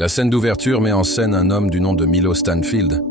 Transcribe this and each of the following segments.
La scène d'ouverture met en scène un homme du nom de Milo Stanfield,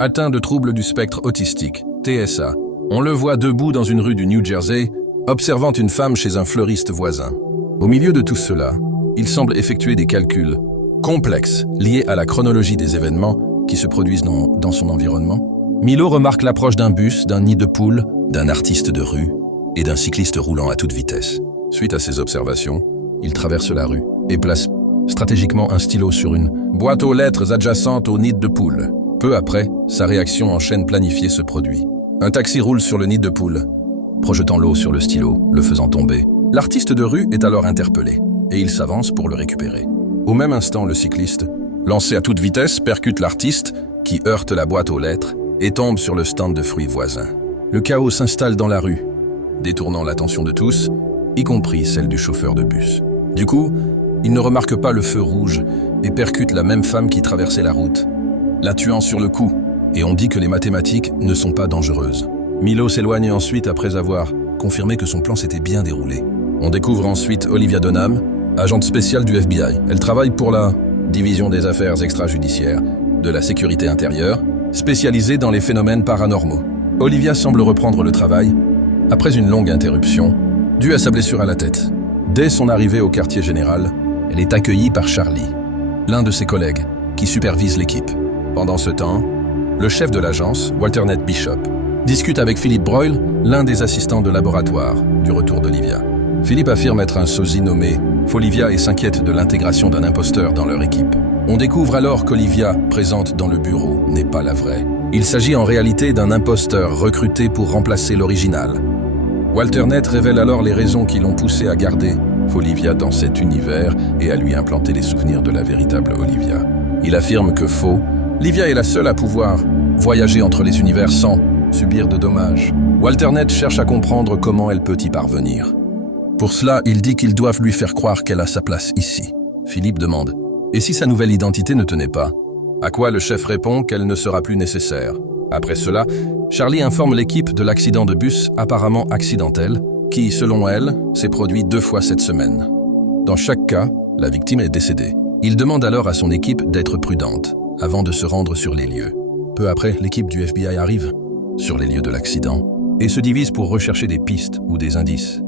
atteint de troubles du spectre autistique, TSA. On le voit debout dans une rue du New Jersey, observant une femme chez un fleuriste voisin. Au milieu de tout cela, il semble effectuer des calculs complexes liés à la chronologie des événements qui se produisent dans son environnement. Milo remarque l'approche d'un bus, d'un nid de poule, d'un artiste de rue et d'un cycliste roulant à toute vitesse. Suite à ces observations, il traverse la rue et place stratégiquement un stylo sur une boîte aux lettres adjacente au nid de poule. Peu après, sa réaction en chaîne planifiée se produit. Un taxi roule sur le nid de poule, projetant l'eau sur le stylo, le faisant tomber. L'artiste de rue est alors interpellé, et il s'avance pour le récupérer. Au même instant, le cycliste, lancé à toute vitesse, percute l'artiste, qui heurte la boîte aux lettres et tombe sur le stand de fruits voisin. Le chaos s'installe dans la rue, détournant l'attention de tous, y compris celle du chauffeur de bus. Du coup, il ne remarque pas le feu rouge et percute la même femme qui traversait la route, la tuant sur le coup. Et on dit que les mathématiques ne sont pas dangereuses. Milo s'éloigne ensuite après avoir confirmé que son plan s'était bien déroulé. On découvre ensuite Olivia Dunham, agente spéciale du FBI. Elle travaille pour la Division des affaires extrajudiciaires de la sécurité intérieure, spécialisée dans les phénomènes paranormaux. Olivia semble reprendre le travail après une longue interruption, due à sa blessure à la tête. Dès son arrivée au quartier général, elle est accueillie par Charlie, l'un de ses collègues, qui supervise l'équipe. Pendant ce temps, le chef de l'agence, Walter Ned Bishop, discute avec Philip Broyle, l'un des assistants de laboratoire du retour d'Olivia. Philip affirme être un sosie nommé Folivia et s'inquiète de l'intégration d'un imposteur dans leur équipe. On découvre alors qu'Olivia, présente dans le bureau, n'est pas la vraie. Il s'agit en réalité d'un imposteur recruté pour remplacer l'original. Walter Ned révèle alors les raisons qui l'ont poussé à garder Folivia dans cet univers et à lui implanter les souvenirs de la véritable Olivia. Il affirme que Olivia est la seule à pouvoir voyager entre les univers sans subir de dommages. Walter Ned cherche à comprendre comment elle peut y parvenir. Pour cela, il dit qu'ils doivent lui faire croire qu'elle a sa place ici. Philippe demande « Et si sa nouvelle identité ne tenait pas ?» À quoi le chef répond qu'elle ne sera plus nécessaire. Après cela, Charlie informe l'équipe de l'accident de bus apparemment accidentel qui, selon elle, s'est produit 2 fois cette semaine. Dans chaque cas, la victime est décédée. Il demande alors à son équipe d'être prudente avant de se rendre sur les lieux. Peu après, l'équipe du FBI arrive sur les lieux de l'accident et se divise pour rechercher des pistes ou des indices.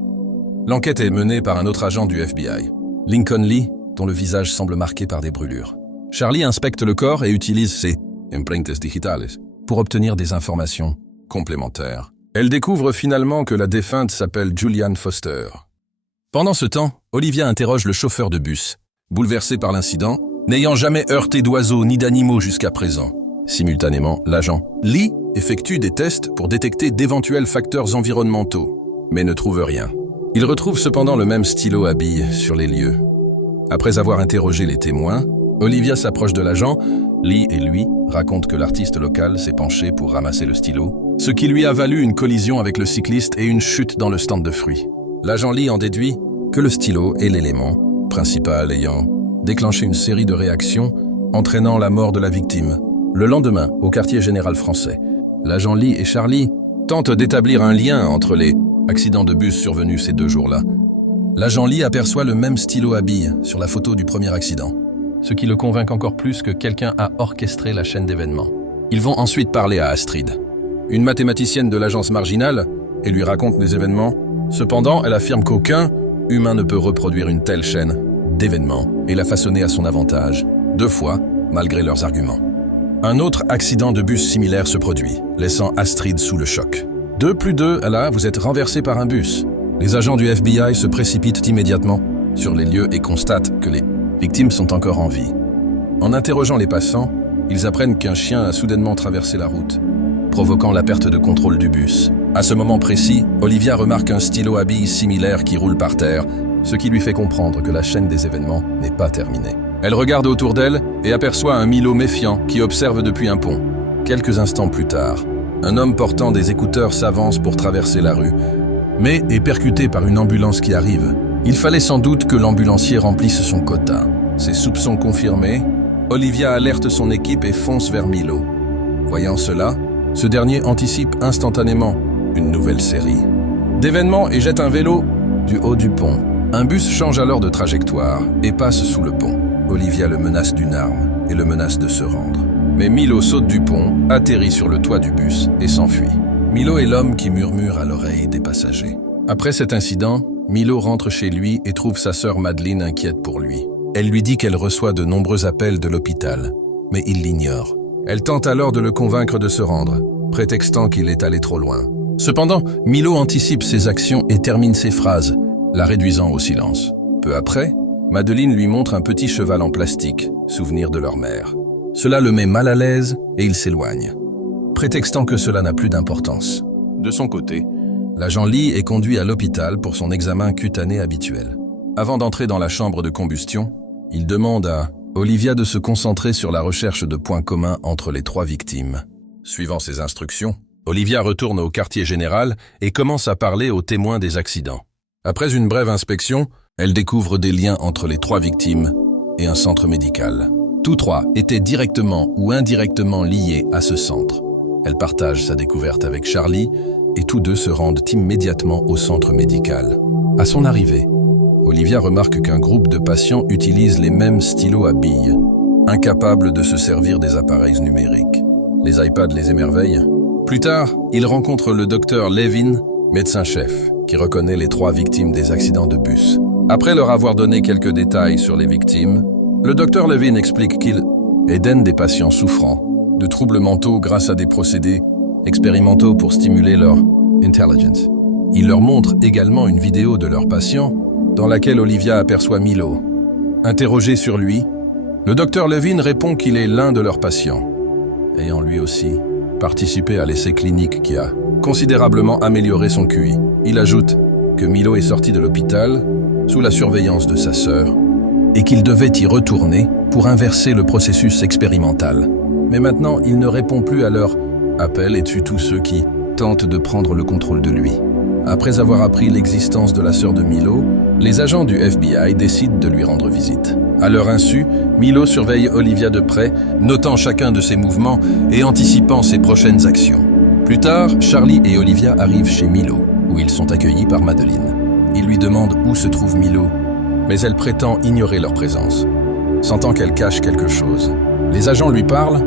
L'enquête est menée par un autre agent du FBI, Lincoln Lee, dont le visage semble marqué par des brûlures. Charlie inspecte le corps et utilise ses empreintes digitales pour obtenir des informations complémentaires. Elle découvre finalement que la défunte s'appelle Julianne Foster. Pendant ce temps, Olivia interroge le chauffeur de bus, bouleversé par l'incident, n'ayant jamais heurté d'oiseaux ni d'animaux jusqu'à présent. Simultanément, l'agent Lee effectue des tests pour détecter d'éventuels facteurs environnementaux, mais ne trouve rien. Il retrouve cependant le même stylo à billes sur les lieux. Après avoir interrogé les témoins, Olivia s'approche de l'agent. Lee et lui racontent que l'artiste local s'est penché pour ramasser le stylo, ce qui lui a valu une collision avec le cycliste et une chute dans le stand de fruits. L'agent Lee en déduit que le stylo est l'élément principal ayant déclenché une série de réactions entraînant la mort de la victime. Le lendemain, au quartier général français, l'agent Lee et Charlie tentent d'établir un lien entre les accidents de bus survenus ces 2 jours-là. L'agent Lee aperçoit le même stylo à billes sur la photo du premier accident, ce qui le convainc encore plus que quelqu'un a orchestré la chaîne d'événements. Ils vont ensuite parler à Astrid, une mathématicienne de l'agence marginale, et lui raconte les événements. Cependant, elle affirme qu'aucun humain ne peut reproduire une telle chaîne d'événements et la façonner à son avantage, 2 fois, malgré leurs arguments. Un autre accident de bus similaire se produit, laissant Astrid sous le choc. 2 plus 2, là, vous êtes renversé par un bus. Les agents du FBI se précipitent immédiatement sur les lieux et constatent que les victimes sont encore en vie. En interrogeant les passants, ils apprennent qu'un chien a soudainement traversé la route, provoquant la perte de contrôle du bus. À ce moment précis, Olivia remarque un stylo à billes similaire qui roule par terre, ce qui lui fait comprendre que la chaîne des événements n'est pas terminée. Elle regarde autour d'elle et aperçoit un Milo méfiant qui observe depuis un pont. Quelques instants plus tard, un homme portant des écouteurs s'avance pour traverser la rue, mais est percuté par une ambulance qui arrive. Il fallait sans doute que l'ambulancier remplisse son quota. Ses soupçons confirmés, Olivia alerte son équipe et fonce vers Milo. Voyant cela, ce dernier anticipe instantanément une nouvelle série d'événements et jette un vélo du haut du pont. Un bus change alors de trajectoire et passe sous le pont. Olivia le menace d'une arme et le menace de se rendre. Mais Milo saute du pont, atterrit sur le toit du bus et s'enfuit. Milo est l'homme qui murmure à l'oreille des passagers. Après cet incident, Milo rentre chez lui et trouve sa sœur Madeleine inquiète pour lui. Elle lui dit qu'elle reçoit de nombreux appels de l'hôpital, mais il l'ignore. Elle tente alors de le convaincre de se rendre, prétextant qu'il est allé trop loin. Cependant, Milo anticipe ses actions et termine ses phrases, la réduisant au silence. Peu après, Madeleine lui montre un petit cheval en plastique, souvenir de leur mère. Cela le met mal à l'aise et il s'éloigne, prétextant que cela n'a plus d'importance. De son côté, l'agent Lee est conduit à l'hôpital pour son examen cutané habituel. Avant d'entrer dans la chambre de combustion, il demande à Olivia de se concentrer sur la recherche de points communs entre les 3 victimes. Suivant ses instructions, Olivia retourne au quartier général et commence à parler aux témoins des accidents. Après une brève inspection, elle découvre des liens entre les 3 victimes et un centre médical. Tous 3 étaient directement ou indirectement liés à ce centre. Elle partage sa découverte avec Charlie et tous deux se rendent immédiatement au centre médical. À son arrivée, Olivia remarque qu'un groupe de patients utilise les mêmes stylos à billes, incapables de se servir des appareils numériques. Les iPads les émerveillent. Plus tard, il rencontre le docteur Levin, médecin-chef, qui reconnaît les 3 victimes des accidents de bus. Après leur avoir donné quelques détails sur les victimes, le docteur Levin explique qu'il aide des patients souffrant de troubles mentaux grâce à des procédés expérimentaux pour stimuler leur intelligence. Il leur montre également une vidéo de leur patient dans laquelle Olivia aperçoit Milo. Interrogé sur lui, le docteur Levin répond qu'il est l'un de leurs patients, ayant lui aussi participé à l'essai clinique qui a considérablement amélioré son QI. Il ajoute que Milo est sorti de l'hôpital sous la surveillance de sa sœur et qu'il devait y retourner pour inverser le processus expérimental. Mais maintenant, il ne répond plus à leurs appels et tue tous ceux qui tentent de prendre le contrôle de lui. Après avoir appris l'existence de la sœur de Milo, les agents du FBI décident de lui rendre visite. À leur insu, Milo surveille Olivia de près, notant chacun de ses mouvements et anticipant ses prochaines actions. Plus tard, Charlie et Olivia arrivent chez Milo, où ils sont accueillis par Madeleine. Ils lui demandent où se trouve Milo, mais elle prétend ignorer leur présence, sentant qu'elle cache quelque chose. Les agents lui parlent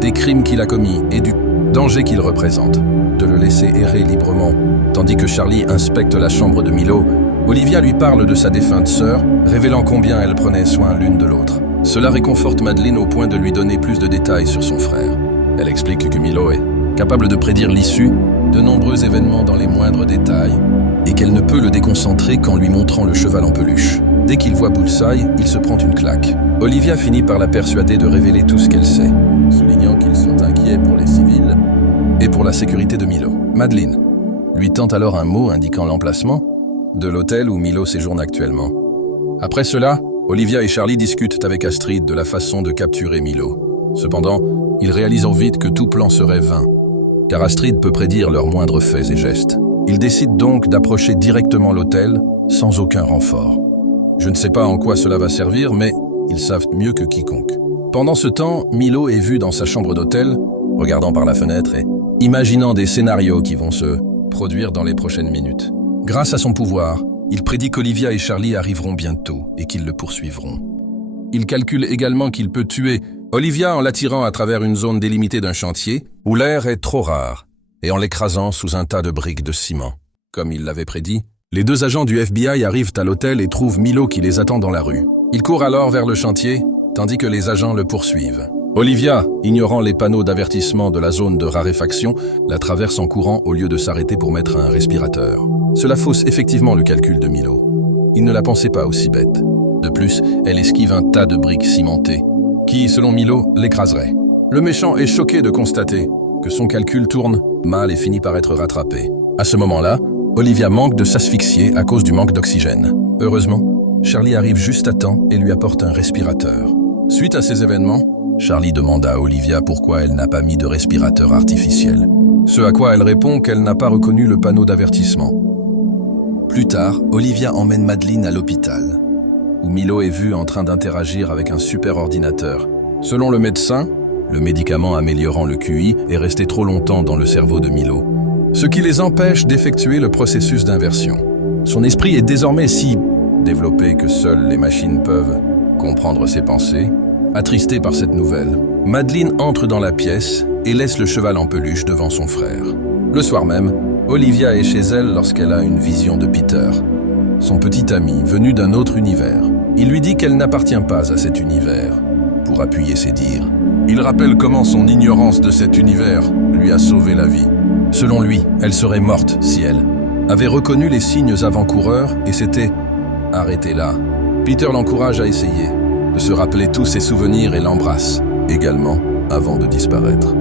des crimes qu'il a commis et du danger qu'il représente, de le laisser errer librement. Tandis que Charlie inspecte la chambre de Milo, Olivia lui parle de sa défunte sœur, révélant combien elle prenait soin l'une de l'autre. Cela réconforte Madeleine au point de lui donner plus de détails sur son frère. Elle explique que Milo est capable de prédire l'issue de nombreux événements dans les moindres détails et qu'elle ne peut le déconcentrer qu'en lui montrant le cheval en peluche. Dès qu'il voit Bullseye, il se prend une claque. Olivia finit par la persuader de révéler tout ce qu'elle sait, soulignant qu'ils sont inquiets pour les civils et pour la sécurité de Milo. Madeleine lui tente alors un mot indiquant l'emplacement de l'hôtel où Milo séjourne actuellement. Après cela, Olivia et Charlie discutent avec Astrid de la façon de capturer Milo. Cependant, ils réalisent vite que tout plan serait vain, car Astrid peut prédire leurs moindres faits et gestes. Ils décident donc d'approcher directement l'hôtel sans aucun renfort. Je ne sais pas en quoi cela va servir, mais ils savent mieux que quiconque. Pendant ce temps, Milo est vu dans sa chambre d'hôtel, regardant par la fenêtre et imaginant des scénarios qui vont se produire dans les prochaines minutes. Grâce à son pouvoir, il prédit qu'Olivia et Charlie arriveront bientôt et qu'ils le poursuivront. Il calcule également qu'il peut tuer Olivia en l'attirant à travers une zone délimitée d'un chantier où l'air est trop rare et en l'écrasant sous un tas de briques de ciment. Comme il l'avait prédit, les 2 agents du FBI arrivent à l'hôtel et trouvent Milo qui les attend dans la rue. Il court alors vers le chantier, tandis que les agents le poursuivent. Olivia, ignorant les panneaux d'avertissement de la zone de raréfaction, la traverse en courant au lieu de s'arrêter pour mettre un respirateur. Cela fausse effectivement le calcul de Milo. Il ne la pensait pas aussi bête. De plus, elle esquive un tas de briques cimentées, qui, selon Milo, l'écraserait. Le méchant est choqué de constater que son calcul tourne mal et finit par être rattrapé. À ce moment-là, Olivia manque de s'asphyxier à cause du manque d'oxygène. Heureusement, Charlie arrive juste à temps et lui apporte un respirateur. Suite à ces événements, Charlie demande à Olivia pourquoi elle n'a pas mis de respirateur artificiel. Ce à quoi elle répond qu'elle n'a pas reconnu le panneau d'avertissement. Plus tard, Olivia emmène Madeleine à l'hôpital, où Milo est vu en train d'interagir avec un super ordinateur. Selon le médecin, le médicament améliorant le QI est resté trop longtemps dans le cerveau de Milo, ce qui les empêche d'effectuer le processus d'inversion. Son esprit est désormais si développé que seules les machines peuvent comprendre ses pensées. Attristée par cette nouvelle, Madeleine entre dans la pièce et laisse le cheval en peluche devant son frère. Le soir même, Olivia est chez elle lorsqu'elle a une vision de Peter, son petit ami venu d'un autre univers. Il lui dit qu'elle n'appartient pas à cet univers. Pour appuyer ses dires, il rappelle comment son ignorance de cet univers lui a sauvé la vie. Selon lui, elle serait morte si elle avait reconnu les signes avant-coureurs et s'était arrêtée là. Peter l'encourage à essayer de se rappeler tous ses souvenirs et l'embrasse également avant de disparaître.